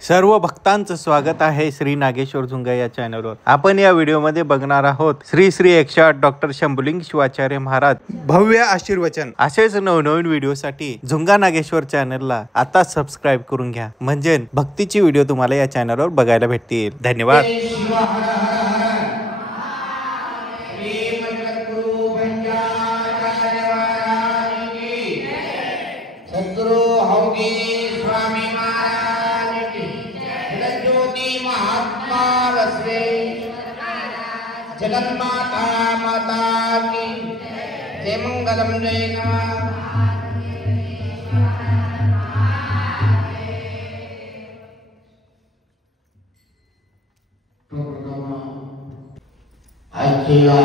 सर्व भक्तांचं स्वागत आहे श्री नागेश्वर झुंगा या चॅनलवर। आपण या व्हिडिओमध्ये बघणार आहोत श्री श्री 108 डॉक्टर शंभुलिंग शिवाचार्य महाराज भव्य आशीर्वचन। असेच नवनवीन व्हिडिओसाठी झुंगा नागेश्वर चॅनलला आता सबस्क्राईब करून घ्या, म्हणजे भक्तीची व्हिडिओ तुम्हाला या चॅनलवर बघायला भेटतील। धन्यवाद। जगन्माता माता की जय मंगलम जय नमः। आजच्या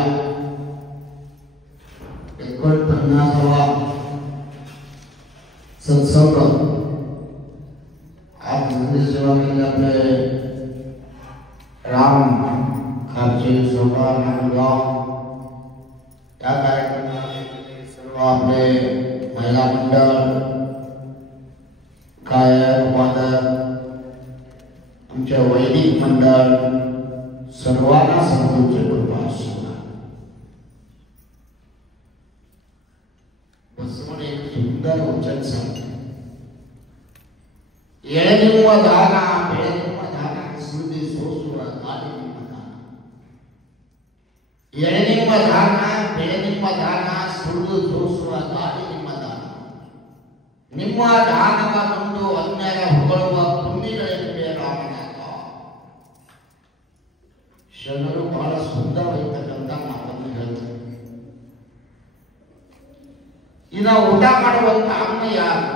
49वा सत्संग आज मंदिर सेवा केंद्र आपले राम खालचे सोपान नांदगाव या कार्यक्रमामध्ये सर्व आपले महिला मंडळ, गायक वादक, आमचे वैदिक मंडळ सर्वांना सद्गुरूंची कृपा असो। बसवून एक सुंदर वचन सांगते, येळनिम्म दाना बेळनिम्म दाना स्मृती सोसुरा गाडी येळनिम्म दाना बेळनिम्म दाना सुळु सोसुವ ಗಾಳಿ ನಿಮ್ಮ ದಾನ ನಿಮ್ಮ ದಾನವ ಕೊಂಡು ಅನ್ಯರ ಹೊಗಳುವ ಪುಣ್ಯಗಳೆಂಬೆ ರಾಮನಾಥ। ಶರಣರು ಬಹಳ ಸುಂದರವಾಗಿರ್ತಕ್ಕಂಥ ಮಾತನ್ನು ಹೇಳ್ತಾರೆ। ಇನ್ನು ಊಟ ಮಾಡುವಂತ ಅನ್ನ ಯಾರು?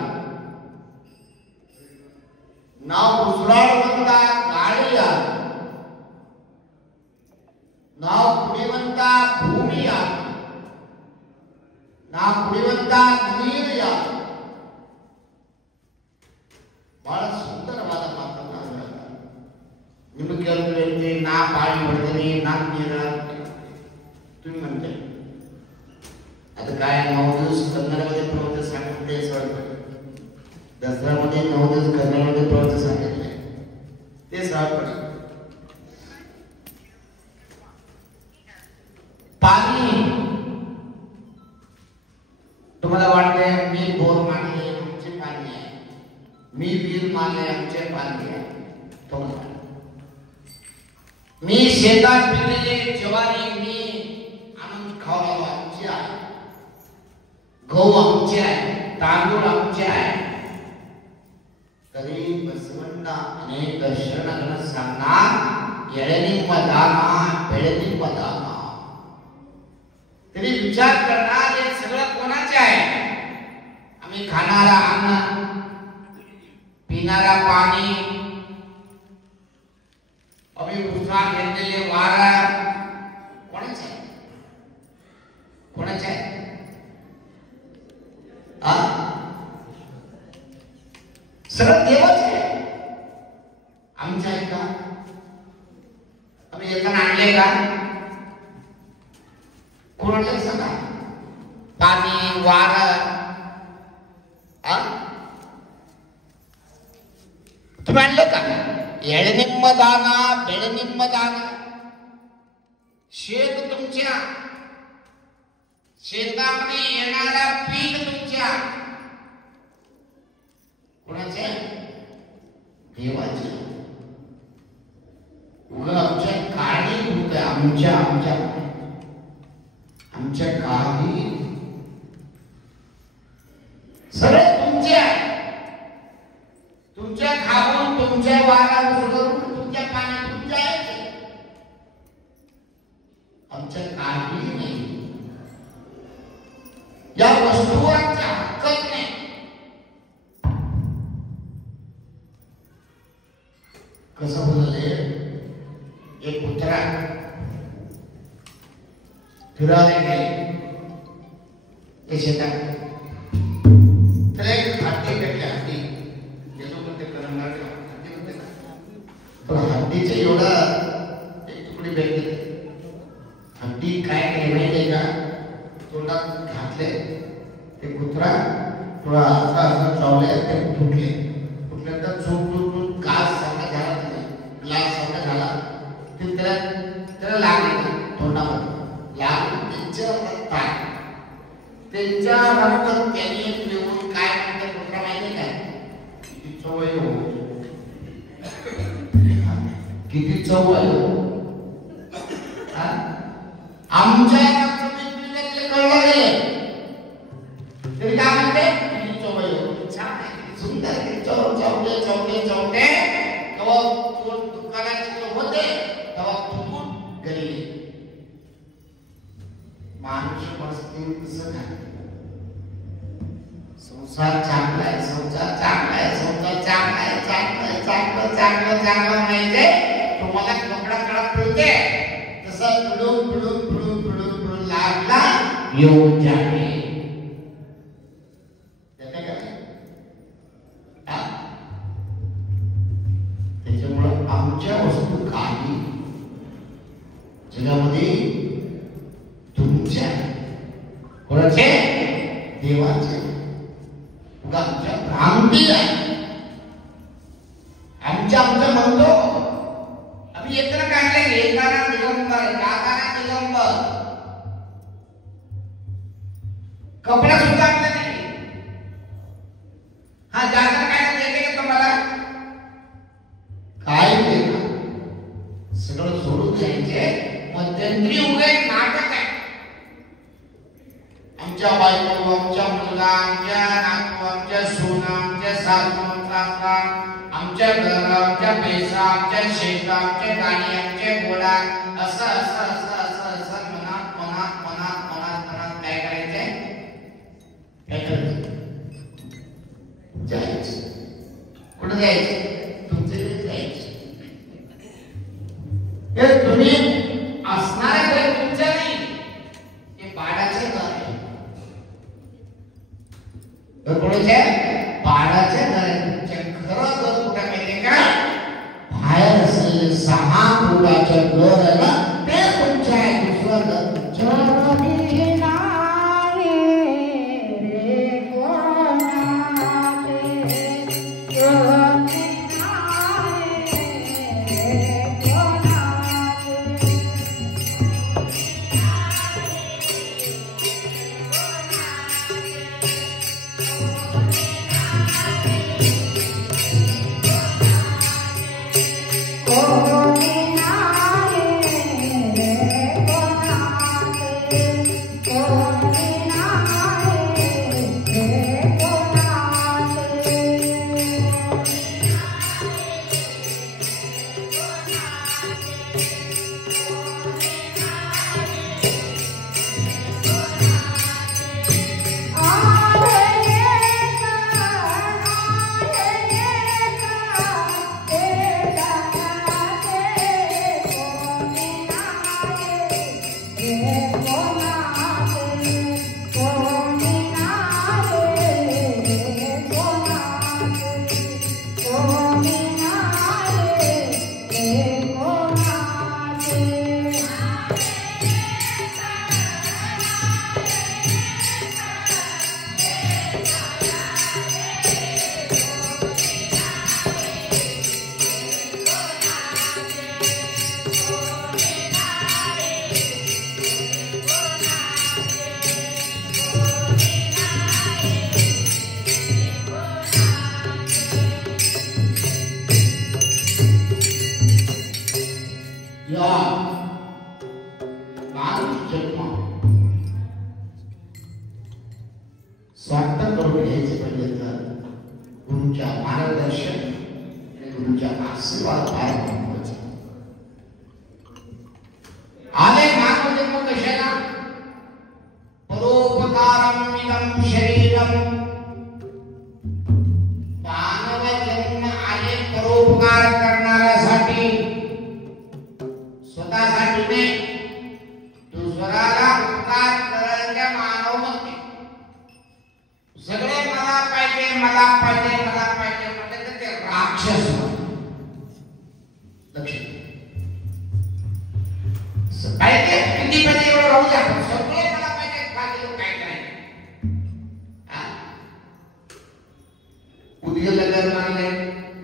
ನಾವು ಉಸಿರಾಡುವಂತ ಗಾಳಿ ಯಾರು? ನಾವು ಕುಡಿಯುವಂತ ಭೂಮಿ ಯಾರು? ನಾವು ಕುಡಿಯುವಂತ ನೀರು ಯಾರು? ಬಹಳ ಸುಂದರವಾದ ಮಾತನ್ನ ಹೇಳ್ತಾರೆ। ನಿಮಗೆ ಕೆಲವು ಹೇಳ್ತೀವಿ, ನಾ ಬಾಯಿ ಹೊಡೆದೀನಿ, ನಾನು ನೀರು तुम्ही म्हणते आता काय 9 दिवस कन्नडमध्ये प्रवचन सांगितले, दसऱ्यामध्ये 9 दिवस कन्नडमध्ये प्रवचन सांगितले, ते सावध पाणी। तुम्हाला वाटते मी बोर मारले आमचे पाणी आहे, मी विहीर मारले आमचे पाणी आहे, तुम्हाला मी शेतात पिकलेले ज्वारी मी आणून खाऊ आमचे आहे, गहू आमचे आहे, तांदूळ आमचे आहे, तरी बसवंत अनेक शरणगण सांगणार येळनिम्म दाना बेळनिम्म दाना। तरी विचार करणार हे सगळं कोणाचे आहे? आम्ही खाणारा अन्न, पिणारा पाणी, आम्ही उष्णा घेतलेले वारा कोणाचे आहे? कोणाचे आहे? सगळं देवाचे आहे, आमचे आहे का? आम्ही येताना आणले का? कोणाला सांगा? पाणी वारं तुम्ही आणलं का? येळनिम्म दाना बेळनिम्म दाना। शेत तुमच्या, शेतामध्ये येणारा पीक तुमच्या, कोणाचे? देवाचे। उगा आमच्या काळी होत आमच्या आमच्या आमच्या काही सगळे तुमचे आहे। तुमच्या खाऊन तुमच्या वारा उजळून तुमच्या पाणी तुमच्या आहे, आमच्या काही नाही। या वस्तूंच्या हक्कच नाही। कसं बोलले, एक कुत्रा फिरायला गेले ते शेतात, तर एक हत्ती भेटली। हत्ती गेलो पण ते करणार हत्ती होते ना, पण हत्तीचे एवढा एक तुकडी भेटली। हत्ती काय केले माहिती का? तोंडात घातले ते कुत्रा थोडा असा असा चावले, ते फुटले, फुटल्यानंतर झोप झोप घास सवय आमच्या कळलं गेले तरी काय म्हणते तुझी सवय छान आहे सुंदर चौटे चौटे चौटे तेव्हा दुकानाचे होते तेव्हा फुकून घरी माणूस परिस्थिती तसं नाही संसार चांगला आहे संसार चांगला आहे संसार चांगला आहे चांगलं चांगलं चांगलं चांगलं म्हणजे तुम्हाला कपडा कडक फिरते तसं पुढून पुढून पुढून पुढून पुढून लागला येऊन जाणे त्याच्यामुळं आमच्या वस्तू काही जगामध्ये तुमच्या कोणाचे देवाचे आमच्या भ्रांती आहे आमच्या म्हणतो आम्ही एकत्र काढले येताना दिगंबर जाताना दिगंबर कपडा सुद्धा आपला नाही हा जाताना काय देते का तुम्हाला काय देणार सगळं सोडून जायचे मध्यंतरी उगे नाटक आहे आमच्या बायको आमच्या मुलगा आमच्या नातू आमच्या सोना आमच्या सासू काका आमच्या घर आमच्या पैसा आमच्या शेत आमच्या गाणी आमच्या घोडा असं असं असं असं असं मनात मनात मनात मनात मनात काय करायचंय काय करायचं जायचं कुठं जायचं तुमचे जायचं हे तुम्ही असणारे घर तुमच्या नाही हे भाड्याचे घर आहे कोणाच्या भाड्याच्या घराच्या खरं घर कुठं माहितीये का बाहेर असलेले 6 फुटाचं घर आहे ना ते तुमचं आहे दुसरं घर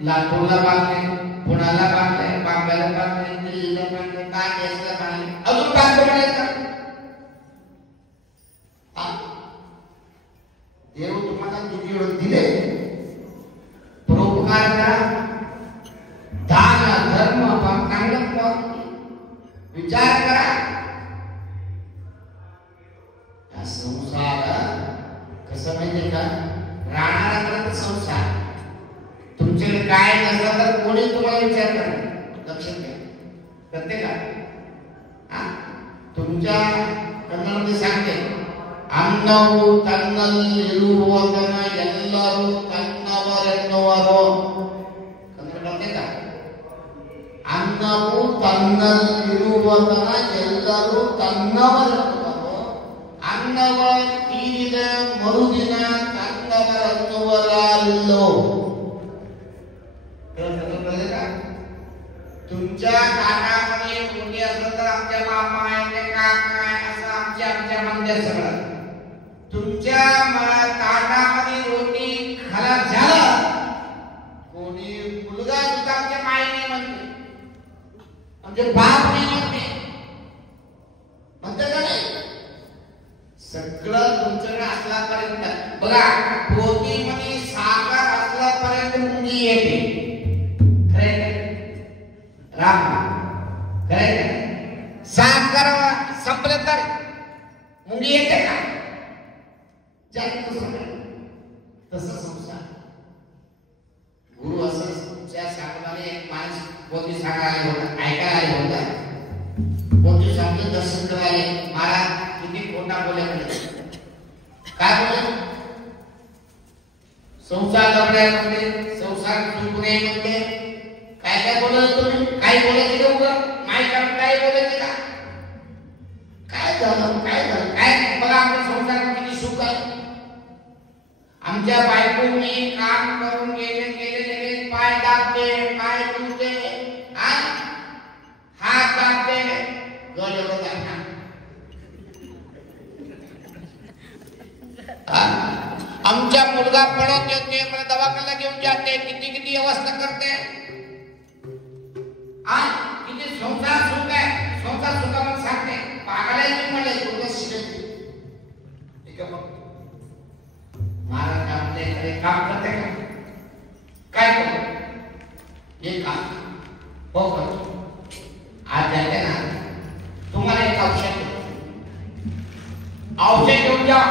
लातूरला बांधले पुण्याला बांधले बांबेला बांधले दिल्लीला बांधले कागेसला बांधले अजून बांधतो म्हणायचं देव तुम्हाला किती वेळ दिले परोपकार करा दान धर्म चांगलं विचार करा. हा संसार कसं माहितीये का, राहणारा संसार. तुमच्याकडे काय नसलं तर कोणी तुम्हाला विचार करणार. लक्षात घ्या, करते का? तुमच्या कन्नडमध्ये सांगते, अन्नवू तन्नಲ್ಲಿರುವುದನ್ನ ಎಲ್ಲರೂ ತನ್ನವರೆನ್ನುವರು. ಕನ್ನಡ ಬರ್ತದೆ का? ಅನ್ನವು ತನ್ನಲ್ಲಿರುವುದನ್ನ ಎಲ್ಲರೂ ತನ್ನವರೆನ್ನುವರು. ಅನ್ನವ ತೀರಿದ ಮರುದಿನ ತನ್ನವರೆನ್ನುವರಲ್ಲೋ. तुमच्या कानामध्ये मुंडी असलं तर आमच्या मामा आहे, काका आहे, असं आमच्या म्हणजे सगळं. तुमच्या कानामध्ये रोटी खराब झालं, कोणी मुलगा सुद्धा आमच्या माईने म्हणते, आमचे बाप नाही म्हणते, म्हणते का नाही? सगळं तुमच्याकडे असल्यापर्यंत बघा, पोतीमध्ये साखर असल्यापर्यंत मुंगी येते. साखर संपलं तर मुंगी येते का? तसं संसार. गुरु असं सांगणारे एक माणूस पोती सांगायला होता, ऐकायला आले होता. पोती सांगतो दर्शन करायला, महाराज किती खोटा बोलले. काय बोले? संसार लढण्यामध्ये संसार चुकणे म्हणते. काय काय बोलत तुम्ही? काय बोलायचे का उगं? माय काय बोलायचे का? काय झालं काय बघा, आपण संसारात किती सुख आहे. आमच्या बायकोनी काम करून गेले पाय दाबते, पाय दुखते, हात दाबते, गळ एवढं दाबणार. आमच्या मुलगा पडत येते, मला दवाखान्याला घेऊन जाते, किती अवस्था करते. किती संसार सुख आहे. संसार सुखामध्ये सांगते पागायला म्हणले तुला शिकते. महाराज आपल्याकडे काम करते का? काय करतो? हे काम हो करतो. आज जाते ना, तुम्हाला एक औषध घेऊन जा.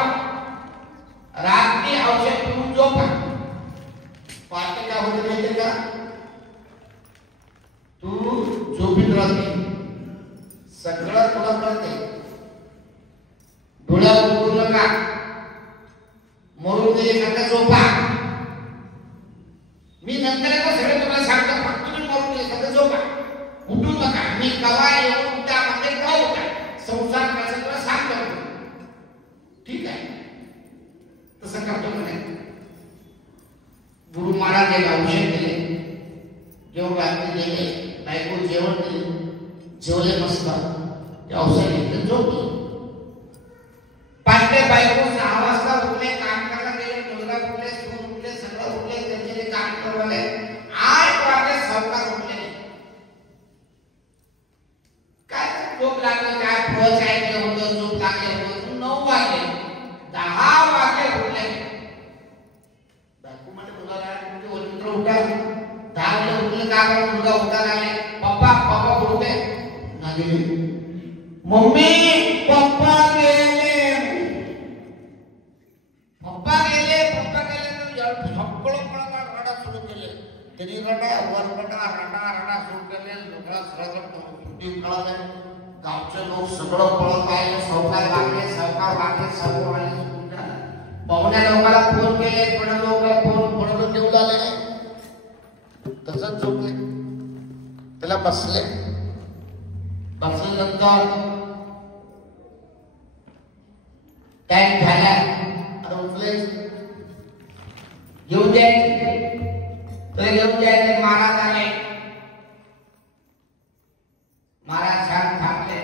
रात्री औषध घेऊन झोपा. पाहते काय होते माहिती का? तू झोपीत राहते, सगळं तुला कळते. डोळ्यावर उघडू नका, मरून दे, नका झोपा. मी नंतर सगळे तुम्हाला सांगतो, फक्त तुम्ही मरून दे, नका झोपा, उठू नका. मी कवा येऊन त्यामध्ये का होता संसार कसं तुला सांगतो. ठीक आहे, तसं करतो म्हणे. गुरु महाराज औषध दिले, जेवण रात्री दिले, बायको जेवण दिले, जेवले मस्त, औषध घेतलं, झोपली. पाचले बायको 6 वाजता उठले, काम करायला गेले, मुलगा उठले, सून उठले, सगळं उठले, त्यांचे काम करवले. 8 वाजता सावकार उठले. काय झोप लागली, काय फळ ऐकलं होतं, झोप लागले होतं. 9 वाजले, 10 वाजले उठले. बायको म्हणजे मुलाला तुमचे वरिष्ठ उठा. 10 वाजले उठले, का मुलगा उठा लागले. पप्पा उठले ना गेले. मम्मी पप्पा गेले तर सगळं रडा सुरू केले. त्यांनी रडा सुरू केले. गावचे लोक सगळं पळत आहे. सावकार वागले. पाहुण्या लोकांना फोन केले, पण लोक फोन देऊ लागले. तसंच झोपले. त्याला बसल्यानंतर टाइम झाला, उठले, घेऊन जायचे. महाराज आले. महाराज छान थांबले.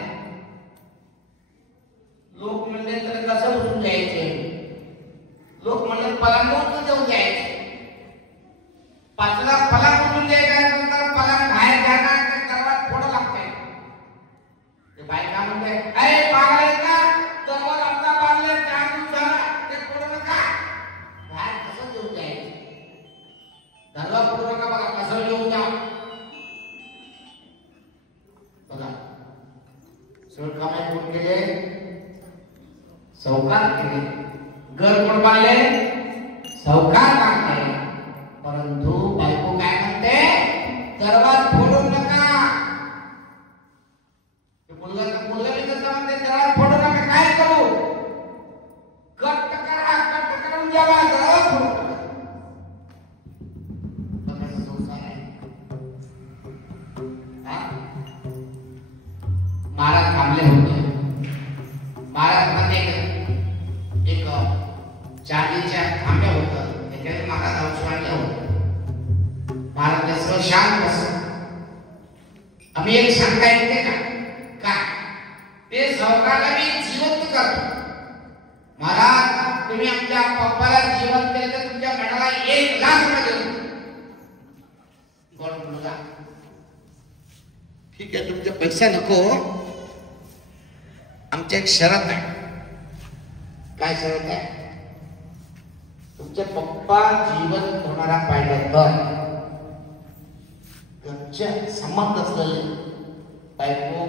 लोक म्हणले तर कसं उठून जायचे? लोक म्हणले पलंगावर जाऊन जायचे. पाचला पलंग उठून जायच्यानंतर पलंग बाहेर जाणार, दरवाजा फोडं लागते. बायका म्हणते, अरे पागल का, दरवाजा आपला बांधले, 4 दिवस झाला, ते फोडू नका. बाहेर कसं घेऊन जायचं? दरवाजा फोडू नका, बघा कसं घेऊन जा. सगळं कामाई कोण केले? सावकार केले. घर कोण बांधले? सावकार बांधले. परंतु बायको काय म्हणते? दरवाज फोडू नका. मुलगा कसं म्हणते? दरवाज फोडू नका. काय करू? कट करून द्यावा. दरवाज फोडू नका. महाराज थांबले होते. महाराज मध्ये एक चांदीच्या खांब्या होतं. त्याच्यात महाराज औषध आणलं होतं. महाराज सर्व शांत बसले. आम्ही एक शंका येते का? काय? ते सावकारला मी जिवंत करतो. महाराज तुम्ही आमच्या पप्पाला जिवंत केलं तर तुमच्या मनाला 1 लाख रुपये देतो. कोण मुलगा? ठीक आहे, तुमचे पैसा नको. आमची एक शरत आहे. काय शरत आहे? तुमचे पप्पा जिवंत होणारा पाहिजे तर घरच्या संबंध असलेले बायको,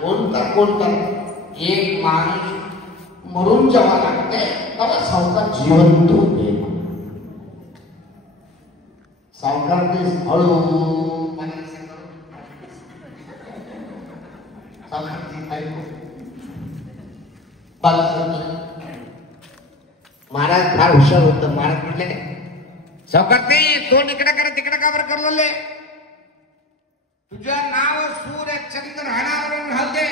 मुलगा, कोणता एक माणूस मरून जेव्हा लागते तेव्हा सावकार जिवंत होते. सावकार ते हळू महाराज फार हुशार होत. महाराज म्हटले सावकार ते तोंड इकडे करा तिकडे का बरं करले? तुझ्या नाव सूर चंद्र राहणार राहते.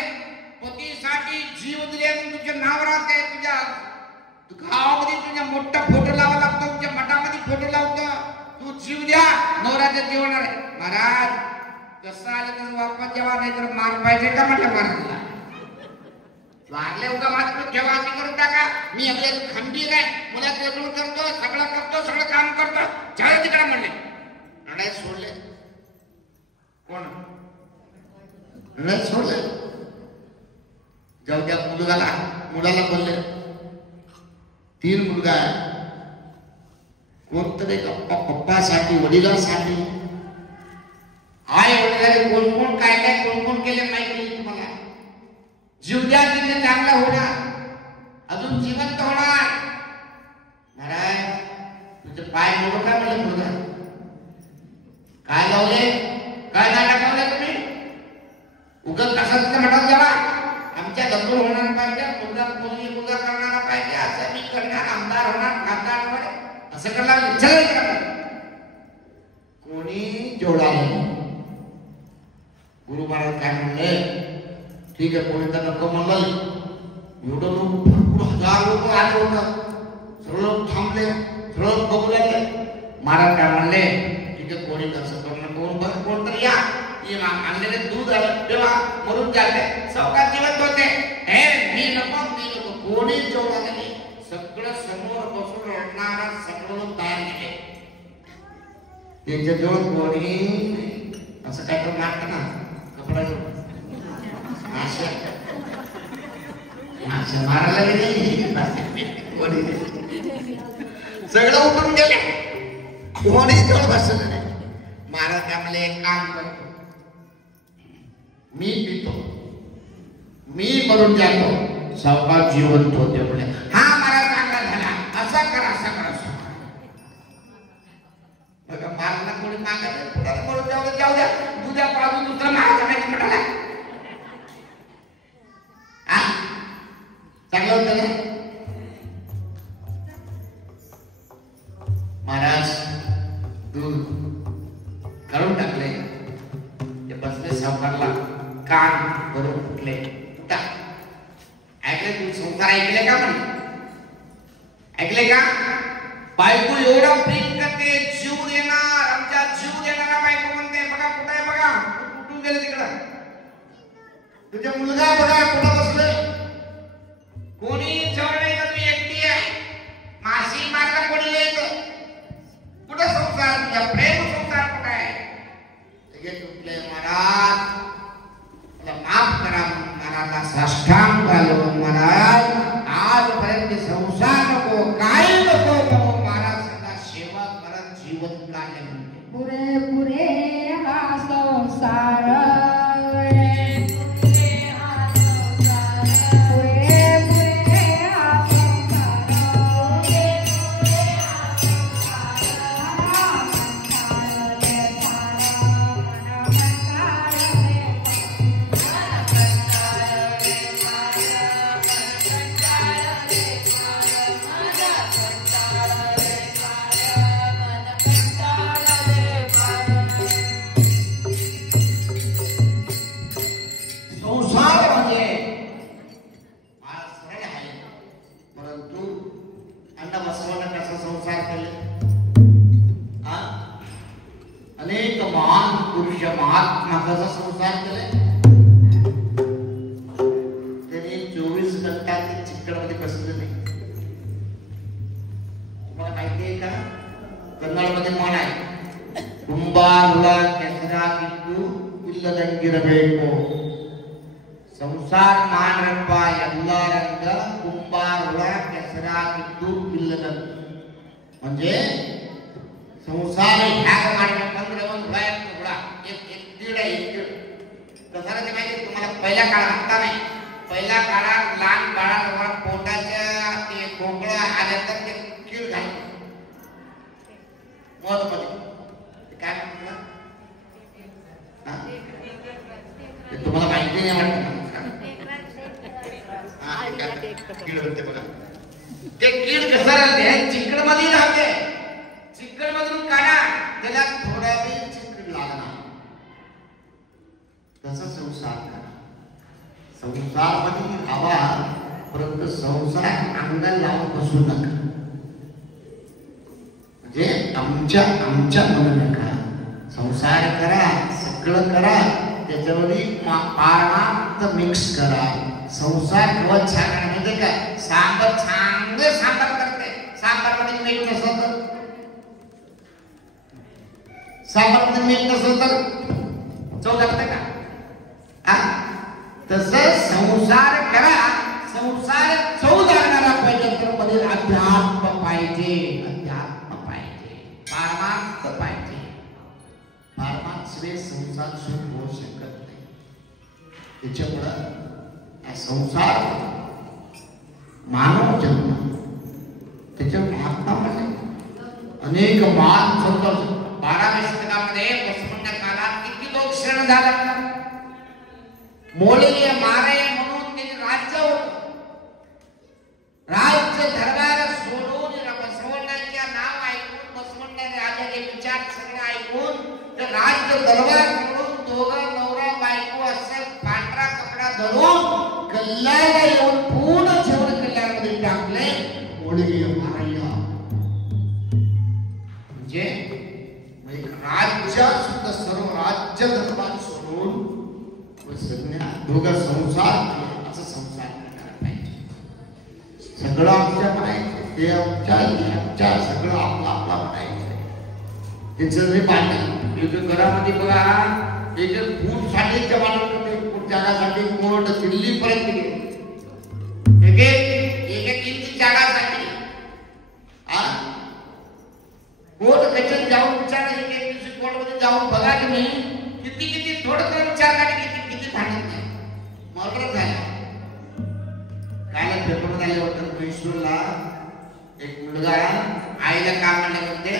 पतीसाठी जीव दिले तुझे नाव राहते. तुझ्या गावामध्ये तुझ्या मोठा फोटो लावा लागतो. तुझ्या मठामध्ये फोटो लावतो. तू जीव द्या नवरात्र जीवणार आहे. महाराज कसं आलं तर वापस जेव्हा नाही तर मार पाहिजे का म्हटलं महाराजला. वारले उगा मात्र जेव्हा अशी करून टाका. मी आपल्या खंबीर आहे. मुलात वेगळं करतो. सगळं काम करतो. झालं तिकडे म्हणले. लढाई सोडले. कोण लढाई सोडले? जाऊ द्या. मुलाला बोलले 3 मुलगा आहे. कोणतरी पप्पासाठी वडिलांसाठी आई वडिलांनी कोण काय कोण केले माहिती तुम्हाला. जीव द्या तिथे चांगला होणार. अजून जिवंत होणार. महाराज तुझे पाय मोडू काय म्हणले? मुलगा काय लावले? काय नाही लावले तुम्ही? उगत कशाच म्हणतात जेव्हा आमच्या दखल होणार पाहिजे. मुलगा करणारा पाहिजे. असं मी करणार. आमदार होणार, खासदार होणार. असं करणार चल. कोणी जोडा नाही. गुरु महाराज काय म्हणले? ठीक आहे, कोणी तर नको म्हणलं. एवढं लोक भरपूर 1000 लोक आले होतं. सर्व थांबले. सर्व बघू लागले. महाराज काय म्हणले? ठीक आहे, कोणी कसं करणं कोण तर या. आणलेले दूध आलं तेव्हा मरून जाते. सावकार जिवंत होते. मी नको कोणी जेवढा नाही. सगळं समोर बसून रडणारा सगळं लोक तयार केले. त्यांच्याजवळ कोणी असं काय तर मागत ना कपडा मारायला गेले. सगळं उठून गेले. कोणी जवळ बसलं नाही. महाराज आम्हाला एक काम करतो. मी पितो. मी मरून जातो. सावकार जिवंत होते. बोले हा महाराज चांगला झाला. असा करा. बघा मारला कोणी मागायचं. पुढे मरून जाऊ द्या. उद्या पाहून दुसरा महाराज म्हणाला. चांगलं होतं ना. महाराज दूध काढून टाकले. ते बसले. सावकारला कान भरून उठले. ऐकले तू संसार ऐकले का? म्हणे ऐकले का? बायको एवढं प्रेम करते. जीव देणार. आमच्या जीव देणारा बायको म्हणते. बघा कुठं आहे बघा. कुठून गेले तिकडं. तुझे मुलगा बघा कुठं बसले. कोणी जवळ नाही. तुम्ही एकटी आहे. माशी मारला कोणी नाही. कुठं संसार? तुझ्या प्रेम संसार कुठं आहे? तुटले. महाराज माफ करा. महाराजला साष्टांग घालून महाराज आजपर्यंत संसार नको काय नको. महाराज सदा सेवा करत जीवन काढले. म्हणते पुरे हा संसार महान पुरुष महात्मा कसा संसार केलाय. त्यांनी 24 घंटा ते चिकटमध्ये बसले नाही. तुम्हाला माहिती आहे का, कन्नडमध्ये म्हण आहे, कुंभारुला केसरा किंतु इल्लದಂಗಿರಬೇಕು. संसार मानरप्ಪ ಎಲ್ಲರಂಗ कुंभारुला केसरा किंतु इल्लದಂಗ. म्हणजे संसार ह्या मानण्याबंद हुडा एक दीड आहे, एक दीड. कसं ते माहिती तुम्हाला, पहिल्या काळात आता नाही, पहिल्या काळात लहान बाळाला पोटाच्या ते कोकळ आल्या तर ते कीड घालतो मध्ये. काय म्हणतात तुम्हाला माहिती नाही वाटत. कीड होते बघा. ते कीड कसं राहते, चिकड मध्ये राहते. चिकड मधून काढा, त्याला थोडा वेळ चिकड लागणार. तसं संसार करा. संसार मध्ये हवा, परंतु संसार अंगाला लावून बसू नका. म्हणजे आमच्या म्हणू नका. संसार करा, सगळं करा, त्याच्यामध्ये पारमार्थ मिक्स करा. संसार केव्हा छान आहे माहिती का, सांबर चांगले सांबार करते. सांबार मध्ये मीठ नसलं तर, सांबार मध्ये मीठ नसलं तर चव लागते का? तसं संसार करा. संसार चव लागणारा पाहिजे तर मध्ये अध्यात्म पाहिजे. अध्यात्म पाहिजे, पारमार्थ पाहिजे. पारमार्थ शिवाय संसार सुख होऊ शकत नाही. त्याच्यामुळं संसार मानव जन्म, त्याच्या महात्मा अनेक महान संत 12व्या शतकामध्ये बसवण्या काळात किती लोक शरण झाला. मोळे मारे म्हणून ते राज्य होत. राज्य धर्माला सोडून बसवण्याच्या नाव ऐकून, बसवण्याचे राजाचे विचार सगळं ऐकून ते राज्य दरबार करून दोघं नवरा बायको असं पांढरा कपडा धरून कल्याणला येऊन पूर्ण जेवण कल्याणमध्ये टाकले. मोळे मारया म्हणजे राज्य सुद्धा सर्व राज्य धर्मात सोडून दोघं संसार, असं संसार करायला पाहिजे. सगळं आमच्या म्हणायचं, ते आमच्या सगळं आपला आपला म्हणायचं. त्याचं हे पाहिजे. एक घरामध्ये बघा, एक फूट साठीच्या फूट जागासाठी कोर्ट दिल्ली पर्यंत गेले. एक इंची जागासाठी कोर्ट कचेरीत जाऊन विचार, एक कोर्ट मध्ये जाऊन बघा तुम्ही, किती थोडं तर विचार काढले, किती भांडत नाही. मर्डर झाला. काय पेपर झाल्यावर म्हैसूरला एक मुलगा आईला काम म्हणले म्हणते,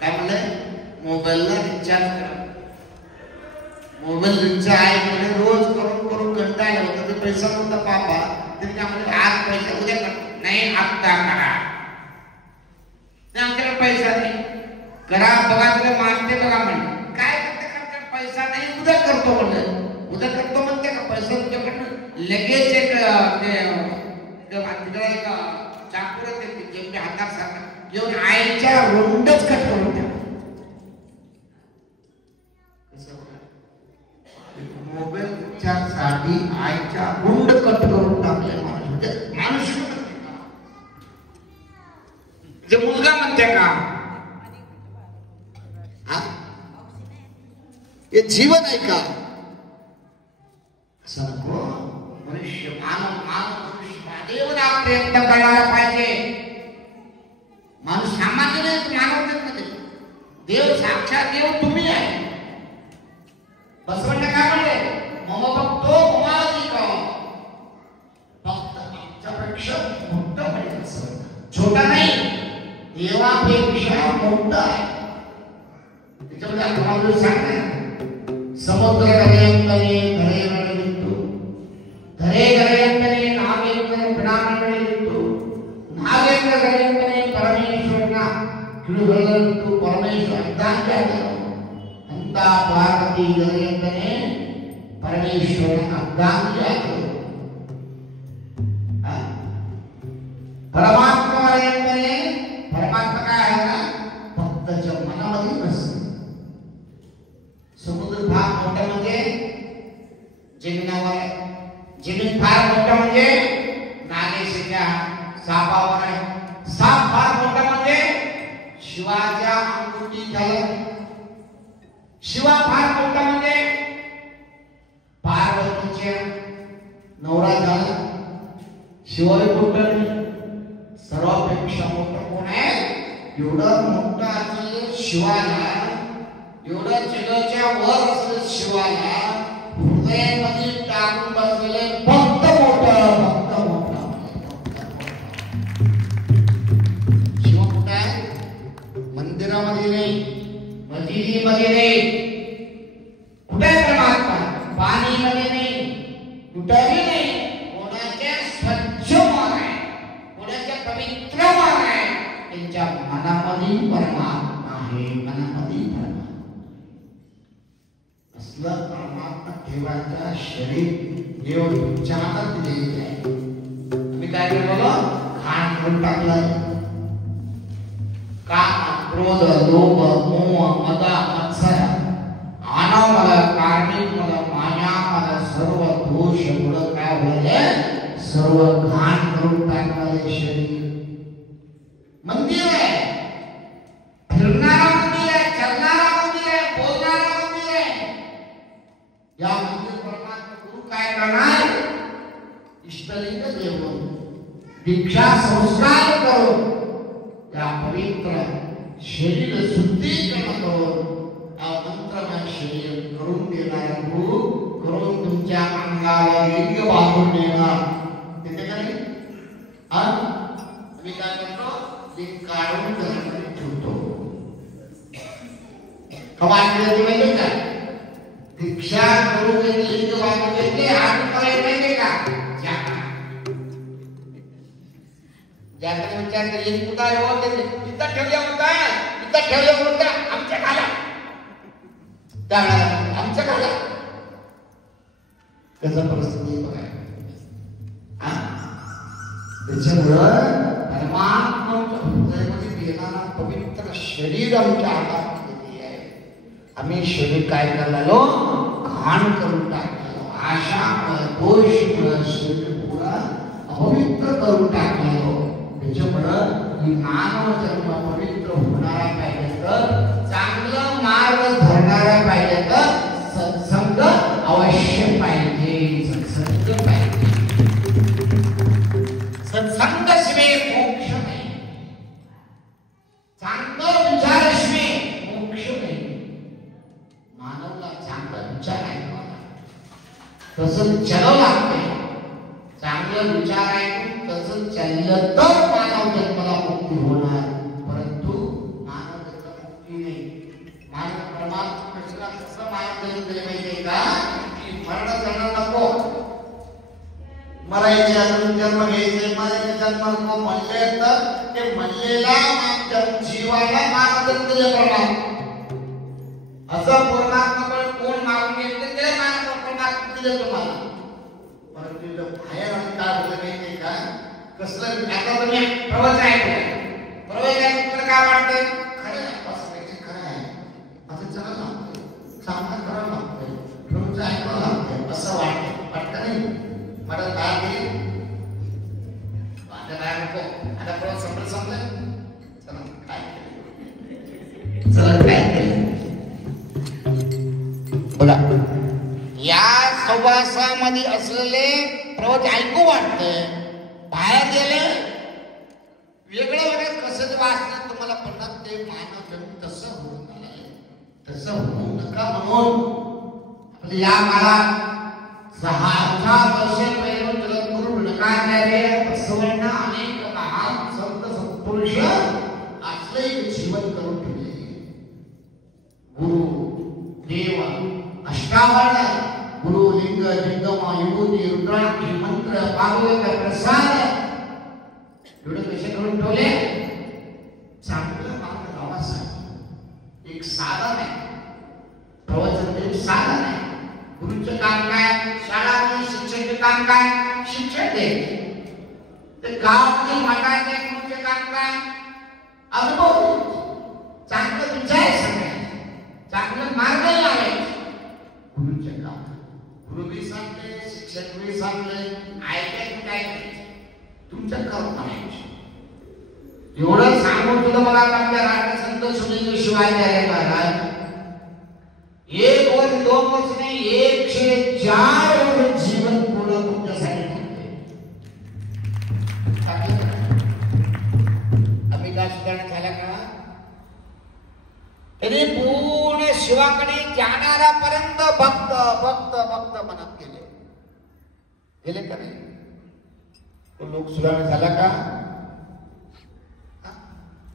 काय म्हणलं, मोबाईलला रिचार्ज करा. मोबाईल रिचार्ज आहे म्हणजे रोज करून करून कंटाळला होता. ते पैसा नव्हता पापा, तरी काय म्हणले आज पैसा उद्या कर. नाही, आत्ता करा. आमच्याकडे पैसा नाही, करा बघा, तुला मारते बघा म्हणले. काय करते, पैसा नाही, उद्या करतो म्हणलं. उद्या करतो म्हणते का, पैसा तुझ्याकडनं लगेच एक तिकडे एक चाकूर जेवढे हातात सारखा घेऊन आईच्या रुंडच कट करून द्या. मोबाईल रिचार्ज साठी आईच्या रुंड कट करून टाकले माणूस. म्हणजे माणूस जे मुलगा म्हणते का, हे जीवन आहे का? नको. मनुष्य मानव प्रयत्न करायला पाहिजे. माणूस सामान्य नाही, मानवतेमध्ये देव, साक्षात देव तुम्ही आहे. बसवण्य काय म्हणले, मम भक्तो ममाधिक. भक्त आमच्यापेक्षा मोठं म्हणजे छोटा नाही, देवापेक्षा मोठा आहे. त्याच्यामध्ये आपण सांगणार, समुद्र गरेंतरे धरे नडवितु, धरे गरेंतरे नागेंद्र पिणाम नडवितु, नागेंद्र गरेंतरे परमेश्वरना किळुगलंतु परमेश्वर अज्ञान अंता पार्वती गरेंतरे परमेश्वर अज्ञान. परमात्मा गरेंतरे, परमात्मा काय आहे ना, भक्ताच्या मनामध्ये बसतो. मोठं म्हणजे जमिनावर आहे, जमीन फार मोठं म्हणजे नागेशाच्या सापावर आहे, साप फार मोठा म्हणजे शिवाच्या अंगुठी झालं, शिवा फार मोठा म्हणजे पार्वतीच्या नवरा झाला, शिवाय कुठं सर्वापेक्षा मोठं कोण आहे? एवढं मोठा असलेलं शिवाला, एवढं जगाच्या वर असलेलं शिवाला हृदयामध्ये टाकून बसलेले भक्त मोठं, भक्त मोठं. शिव कुठं आहे? मंदिरामध्ये नाही, मस्जिदीमध्ये नाही. कुठे परमात्मा? पाणीमध्ये नाही, कुठेही नाही. कोणाच्या स्वच्छ मन आहे, कोणाच्या पवित्र मन आहे, त्यांच्या मनामध्ये परमात्मा आहे, मनामध्ये परमात्मा. असलं परमात्मा देवाचा शरीर देव तुमच्या हातात दिलेले आहे. तुम्ही काय केलं? खाण करून टाकलं. काम, क्रोध, लोभ, मोह, मद, मत्सर, आनव मला, कार्मिक मला, माया मला, सर्व दोष एवढं काय होईल? सर्व घाण करून टाकणारे शरीर. मंदिर आहे, फिरणारा मंदिर आहे, चलणारा मंदिर आहे, बोलणारा मंदिर आहे. या मंदिर परमात्मा गुरु काय करणार? इष्टलिंग देऊन दीक्षा संस्कार करून या पवित्र शरीर शुद्धीकरण करून मंत्रमय शरीर करून देणार गुरु, करून तुमच्या अंगाला लिंग बांधून देणार. तिथे काय मी काय करतो? लिंग काढून घरामध्ये ठेवतो. कमांडले तुम्ही का दीक्षा करून लिंग बांधून घेतले, आठ करायला माहिती का? ज्याकडे विचारते लिंग कुठं आहे? हो ते तिथं ठेवल्या होता, तिथं ठेवल्या होता आमच्या खाला, त्यावेळेला आमच्या खाला. कसं परिस्थिती बघा. त्याच्यामुळं परमात्माच्या हृदयामध्ये देणारा पवित्र शरीर आमच्या हातात दिलेली आहे. आम्ही शरीर काय करलो? घाण करून टाकलो, आशामुळे, दोषमुळे शरीर पुरा अपवित्र करून टाकलो. त्याच्यामुळं मानव जन्म पवित्र होणारा पाहिजे तर, चांगलं मार्ग धरणारा पाहिजे तर सत्संग अवश्य पाहिजे, सत्संग पाहिजे. सत्संगाशिवाय मोक्ष नाही, चांगलं विचाराशिवाय मोक्ष नाही. मानवला चांगला विचार ऐकावा लागतो, तसंच चलावं लागतंय. चांगलं विचार ऐकून तसंच चाललं तर मानव जन्माला मुक्ती होणार. परंतु मानव जन्म मुक्ती नाही. मानव परमात्मा कृष्णा कसं मानव जन्म दिले माहितीये का? की मरण जन्म नको, मरायचे अजून जन्म घ्यायचे, मरायचे जन्म नको म्हणले तर ते म्हणलेला जीवाला मानव जन्म दिले परमात्मा. असं परमात्माकडे कोण मागून घेतले ते मानव परमात्मा दिले तुम्हाला. परंतु बाहेर आम्ही काय बोलले माहितीये का? कसलं आता तुम्ही प्रवचन ऐकलं, प्रवचन ऐकून काय वाटतंय? खरं आहे, असं पाहिजे, खरं आहे, असं चला लागतंय, सामना करावं लागतंय, प्रवचन ऐकावं लागतंय असं वाटतं. वाटतं नाही? मला काय केली माझं काय नको, आता प्रवचन संपलं, चला काय केलं, चला काय केलं बघा. या सहवासामध्ये असलेले प्रवचन ऐकू वाटतंय, बाहेर गेले वेगळं वेगळं कसं वाचलं तुम्हाला पडणार. ते मानव जन्म तसं होऊन आलंय, तसं होऊ नका म्हणून या काळात 6 वर्ष पहिले जगद्गुरु ऋणकाचार्य बसवण्ण अनेक महान संत सत्पुरुष असले जीवन करून ठेवले. गुरु देव अष्टावर्ण, गुरु लिंग, लिंगम, विभूती, रुद्राक्षी, मंत्र, भागवत, प्रसाद एवढे कसे करून ठेवले? चांगलं मार्ग लावासाठी एक साधन आहे. प्रवचन एक साधन आहे. गुरुचं काम काय? शाळा शिक्षणाचे काम काय? शिक्षण द्यायचे. ते गावातील मठाचे गुरुचे काम काय? अनुभव, चांगलं विचार सांगायचे, चांगलं मार्ग लावायचे. गुरुचे काम. गुरुबी सांगले, शिक्षकबी सांगले, ऐकायचं काय तुमच्या कर्म आहे. एवढं सांगून तुला मला आपल्या राष्ट्रसंत सुनील शिवाचार्य महाराज 1 वर्ष 2 वर्ष नाही 104 वर्ष जीवन पूर्ण तुमच्यासाठी अमिता सुधारणा झाला का? तरी पूर्ण शिवाकडे जाणारा पर्यंत भक्त भक्त भक्त मनात गेले का नाही? तो लोक सुधारणा झाला का?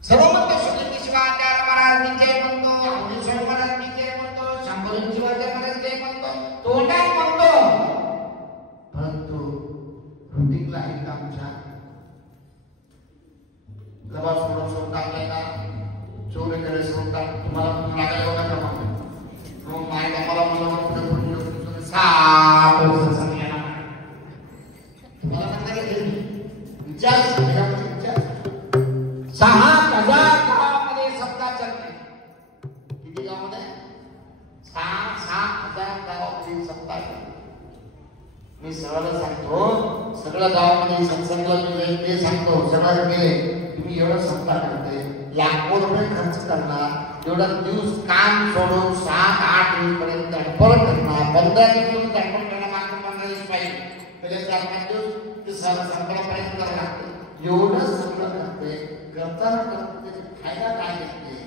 सर्व म्हणतो सुनील शिवाचार्य महाराज जय म्हणतो, अमृतसर महाराज जय म्हणतो, शंभू शिवाचार्य महाराज जय म्हणतो, तोंडात म्हणतो, परंतु रुटीनला आहे का आमच्या? लबाड सोडून टाकलाय का? चोरीकडे सोडून टाक. तुम्हाला लागायला बघा का मग माय बापाला मला पुढे पुढे 7 वर्ष सांगायला तुम्हाला म्हणणार विचार 6,000 गावामध्ये सत्ता चालते. किती गावामध्ये? 6,000 गावामध्ये सत्ता आहे. मी सगळं सांगतो, सगळं गावामध्ये सत्संगला गेले ते सांगतो, सगळं गेले. तुम्ही एवढं सत्ता करते, लाखो रुपये खर्च करणार, एवढं दिवस काम सोडून 7-8 दिवसापर्यंत धडपड करणार, 15 दिवस धडपड करणार, मागून 15 दिवस पाहिजे, पहिले 4-5 दिवस ते संपल्यापर्यंत करावं लागतं. एवढं सगळं करते, करताना फायदा काय घेतले?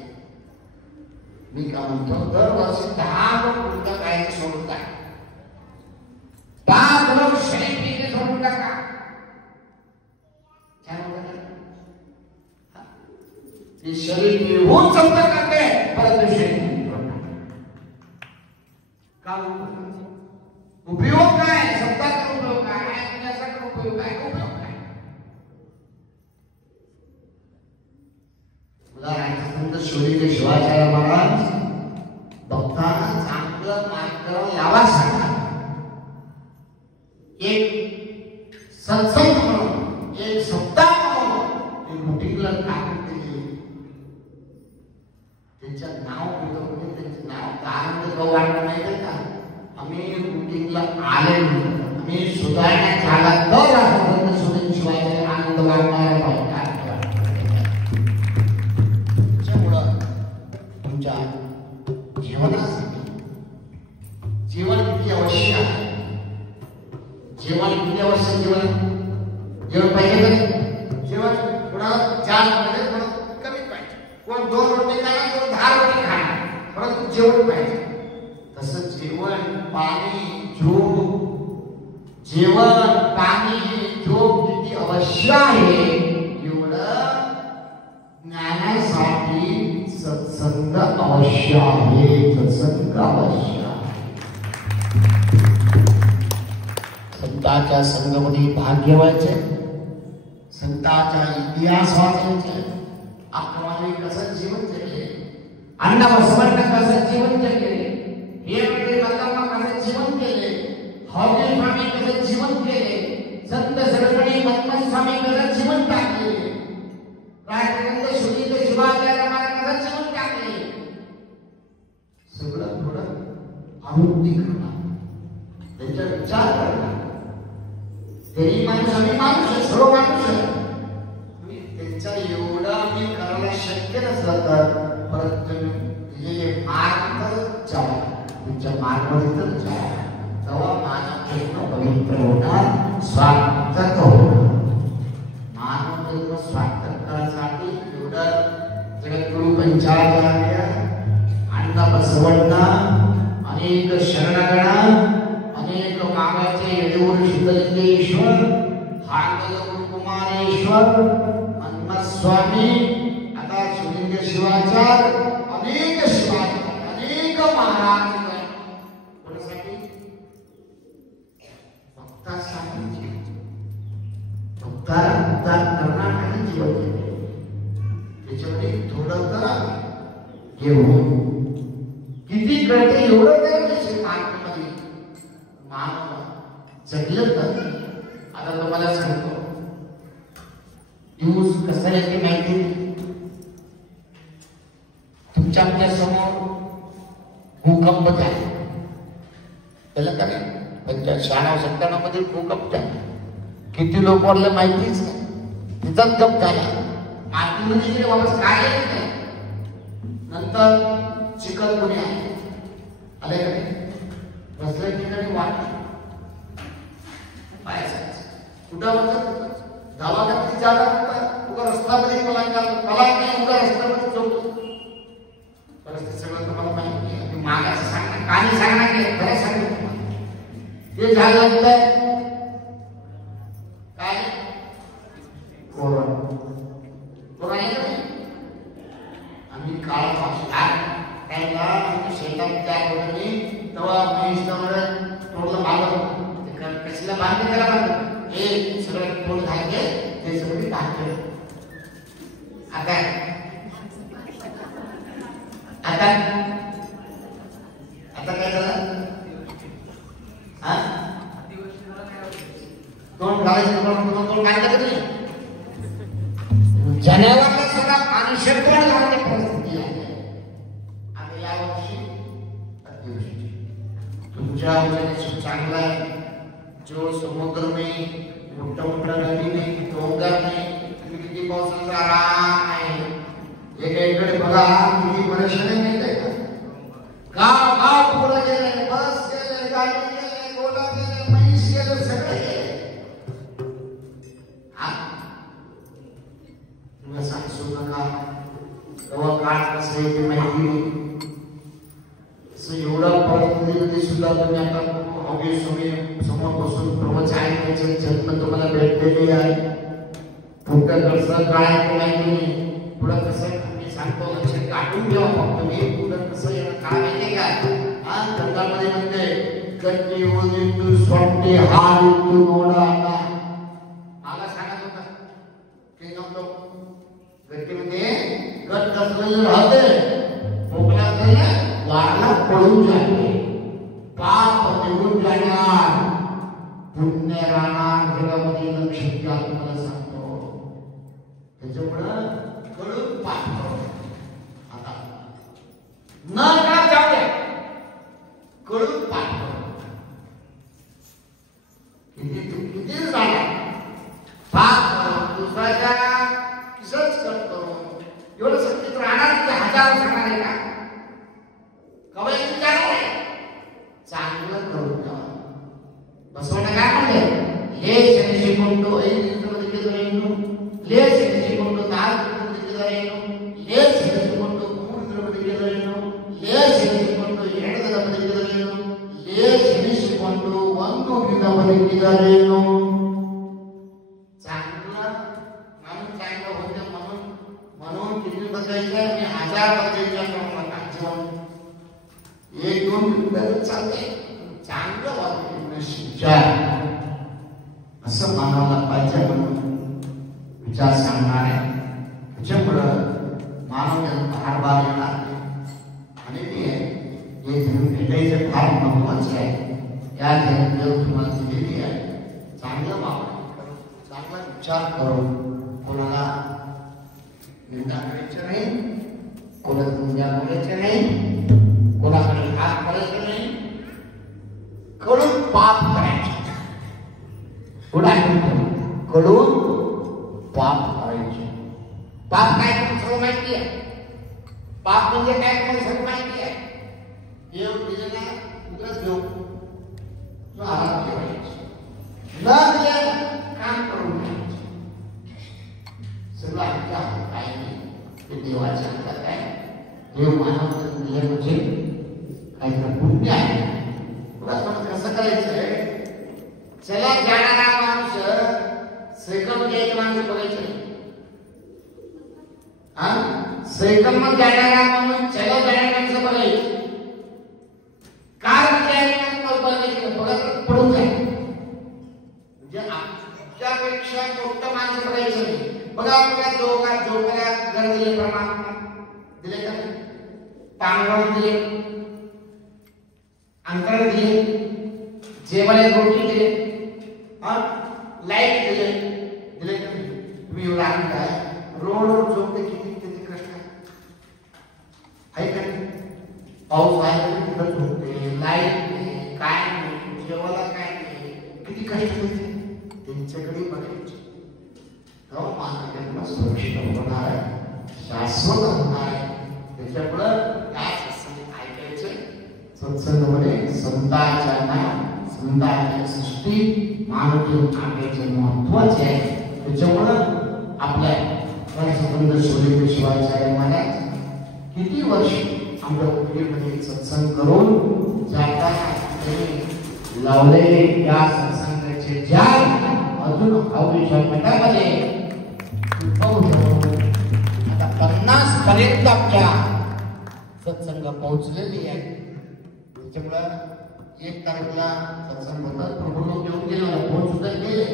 मी का म्हणतो दरवर्षी 10 गुंठ काय सोडून टाका, 10 वर्ष शरीर सोडून टाका. ते शरीर निघून समजा करते, परंतु शरीर का उपयोग काय? शब्दाचा उपयोग काय? ऐकण्याचा उपयोग काय? उपयोग काय? शोधीचे शिवाचार्य महाराज भक्तांना चांगलं मार्ग लावा सांगा. एक सत्संग म्हणून, एक सप्ताह म्हणून रुटीनला टाकून दिले. त्यांचं नाव ठेवलं, त्यांचं नाव काय वाटलं माहिती का? आम्ही रुटीनला आले, आम्ही सुधारणा झाला तर आपण शोधीचे शिवाचार्य आनंद वाटणार पाहिजे. जीवन किती आवश्यक आहे? जीवन किती आवश्यक? जीवन पाहिजे का? जीवन कोणाला 4 मध्ये कोणाला कमी पाहिजे, कोण 2 रोटी खाणार, कोण 10 रोटी खाणार, परंतु जेवण पाहिजे. तसं जेवण पाणी झोप, जेवण पाणी झोप किती आवश्यक आहे, एवढं ज्ञानासाठी सत्संग अवश्य आहे. सत्संग अवश्य. संतांच्या संगमध्ये भाग्य व्हायचे, संतांचा इतिहास वाचायचे, आपल्याला कसं जीवन जगले, अण्णाबसवांना कसं जीवन जगले, हे म्हणजे बलरामा कसं जीवन केले, हौजी स्वामी कसं जीवन केले, संत सरस्वती पद्मनाभ स्वामी कसं जीवन टाकले, राष्ट्रसंत सुनील शिवाचार्य महाराज कसं जीवन टाकले, सगळं थोडं अनुभूती करणार, त्यांचा विचार करणार. तरी माणूस आम्ही माणूस आहे, सर्व माणूस आहे. त्यांच्या एवढं मी करायला शक्य नसलं तर परंतु जे मार्ग जावा, तुमच्या मार्गावर जावा, तेव्हा माझा प्रश्न पवित्र होणार, स्वार्थक होणार. मानव स्वार्थकासाठी एवढं जगद्गुरु पंचाचार्य अण्णा बसवण्णा, अनेक शरणगणा, अनेक मागाचे यडूर शीतलिंगेश्वर, हार्दल गुरुकुमारेश्वर, स्वामी, आता सुनील शिवाचार्य, अनेक शिवाचार्य, अनेक महाराज कोणासाठी? भक्तासाठी. भक्ताला उद्धार करण्यासाठी जीवन दिले. त्याच्यामध्ये थोडं तर घेऊन किती कळते एवढं तर मार्गामध्ये मानव जगलं तर. आता तुम्हाला सांगतो दिवस कसा येते माहिती? तुमच्या समोर भूकंप झाला, त्याला का नाही 95-97 मध्ये भूकंप झाला. किती लोक वाढले माहितीच नाही. तिथंच गप झाला. आतमध्ये गेले वापस काय नाही. नंतर चिकलगुन्हे आले का नाही. बसल्या ठिकाणी वाट कुठं होतं गावाकडची जागा होता. उगा रस्त्यामध्ये मला नाही उगा रस्त्यामध्ये चौक परिस्थिती सगळं तुम्हाला माहिती आहे. मागाचं सांगणार काही सांगणार नाही. खरं सांगतो ते झाल्यानंतर काय कोरोना आम्ही काळ पाहला त्याला शेतात त्या ठिकाणी तेव्हा महिन्यावर तोडलं बांधलं कसला बांधलं त्याला बांधलं हे सगळं तोड घालते ते सगळं टाकलं. आता आता आता काय झालं हा तोंड घालायचं तोंड काय करत नाही. जनावरांना सुद्धा पाणी शेतकऱ्या झाल्याची परिस्थिती आहे. आता यावर्षी अतिवृष्टी तुमच्या वजनाची चांगला आहे. जो समुद्र नाही मोठा मोठा नदी नाही डोंगर नाही तुम्ही किती पावसाचा आराम आहे. एकीकडे बघा किती परेशानी नाही काय गाव गाव पुढे गेले बस गेले गाडी गेले घोडा गेले म्हैस गेले सगळे गेले. तुम्ही सांगू नका तेव्हा काळ कसं आहे ते माहिती नाही. असं एवढा परिस्थितीमध्ये सुद्धा तुम्ही आता समोर बसून प्रवचन ऐकायचे जन्म तुम्हाला भेटलेली आहे. पुढं कसं काय नाही पुढं कसं मी सांगतो लक्ष काढून ठेवा. फक्त मी पुढं कसं येणं काय माहिती का हा गंगामध्ये म्हणते गट्टी ओली तू सोडते हाल तू नोडा मला सांगत होता ते नव्हतो. गट्टीमध्ये गट कसलेले राहते मोकळा झाला वाढला पळून जाते पाप निघून जाणार पुण्य राहणार जगामध्ये लक्ष द्या तुम्हाला सांगतो. त्याच्यामुळं कळून पाप करू आता न का जाऊ द्या कळून पाप करू. किती झाला पाप करू दुसऱ्याच्या किसच कट करू एवढं सत्य राहणार की हजार सांगणार आहे का कवय विचार आहे. चांगलं करून द्या. बसवणं काय म्हणले ले शिकवतो ऐकमध्ये केलं ले शिकवतो नागमध्ये केलं ले शिकवतो मूर्तीमध्ये केलं ले शिकवतो येडदमध्ये केलं ले शिकवतो ಒಂದು ಗಿಡमध्ये केलं. चांगलं माणूस चांगलं होते म्हणून किती बसायचं मी 1000 बसायचं एक दोन मिनिटं चालते चांगलं वाटतं शिक्षण असं मानायला पाहिजे म्हणून विचार सांगणार आहे. त्याच्यामुळं मानव फार बार येणार आणि हे भेटायचं फार महत्वाचं आहे. या देव तुम्हाला दिलेली आहे. चांगलं वापर चांगला विचार करून कोणाला निंदा करायचं नाही कोणाला निंदा करायचं नाही कोणाकडे हात करायचं नाही कडून पाप करायचे. कडून पाप करायचे. पाप काय तुम्हाला सगळं माहिती आहे. पाप म्हणजे काय तुम्हाला सगळं माहिती आहे. देव दिलेला उगाच देव आराम ठेवायचे न दिले काम करून घ्यायचे. सगळं आपल्या हातात काय नाही ते देवाच्या हातात आहे. देव मानव दिले म्हणजे काही पुण्य आहे. कसं करायचंय चला जाणारा माणूस सायकल घ्यायचं माणूस बघायचं सायकल मध्ये जाणारा माणूस चला जाणारा माणसं बघायचं कार बघायचं बघत पडून जाईल. म्हणजे आमच्यापेक्षा मोठं माणसं बघायचं नाही. बघा आपल्या जोगाला घर दिले प्रमाण दिले का पांघरण दिले अंतर दिले जेवायला रोटी दिले लाईट दिले दिले का तुम्ही एवढा आनंद आहे. रोडवर झोपते किती त्याचे कष्ट आहे का. पाऊस आहे झोपते लाईट काय सत्संगामध्ये संतांच्या नाम संतांच्या सृष्टी मानव काढण्याचे महत्वाचे आहे. त्याच्यामुळं आपल्या राजसंबंध शोले शिवाचार्य महाराज किती वर्ष आमच्या उपयोगामध्ये सत्संग करून जाताना त्यांनी लावलेले या सत्संगाचे जाल अजून भाऊच्या मठामध्ये आता 50 पर्यंत आमच्या सत्संग पोहोचलेली आहे. त्याच्यामुळं एक तारखेला सत्संग होतात प्रभू लोक येऊन गेले फोन सुद्धा केले